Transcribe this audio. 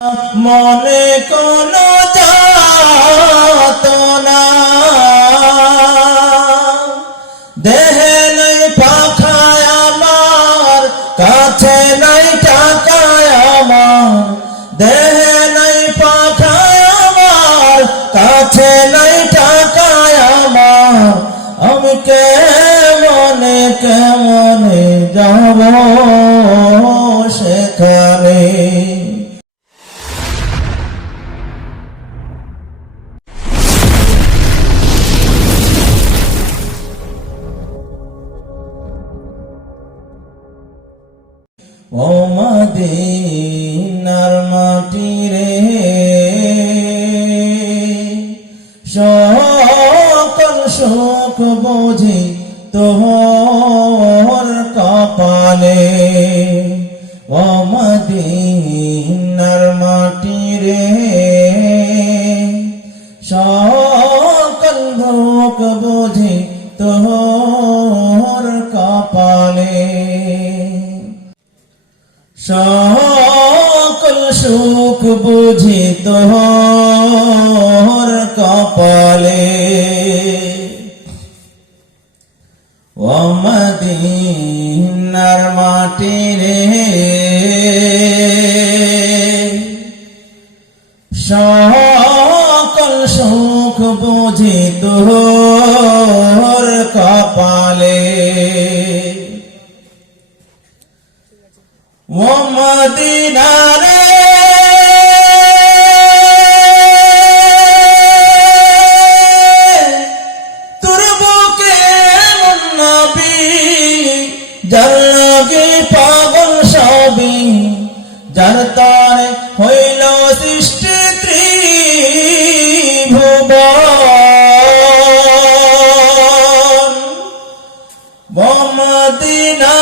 মনে কোনো যাতনা দেহে নাই পাখায় আমার, কাছে নাই টাকায় আমার। দেহে নাই পাখায় আমার, কাছে নাই টাকায় আমার। আমি কেমনে যাব সেখানে। ও মদিনার মাটি রে, সকল সুখ বুঝি তোর কপালে। ও মদিনার মাটি রে, সকল দুঃখ বুঝি তোর কপালে। সকল সুখ বুঝি তোর কপালে। ও মদিনার মাটি রে, সকল সুখ বুঝি তোর কপালে। ও মদিনা রে, তোর বুকে এমন নবী, যার লাগি পাগল সবই, যার তরে হইল সৃষ্টি ত্রিভুবন। ও মদিনা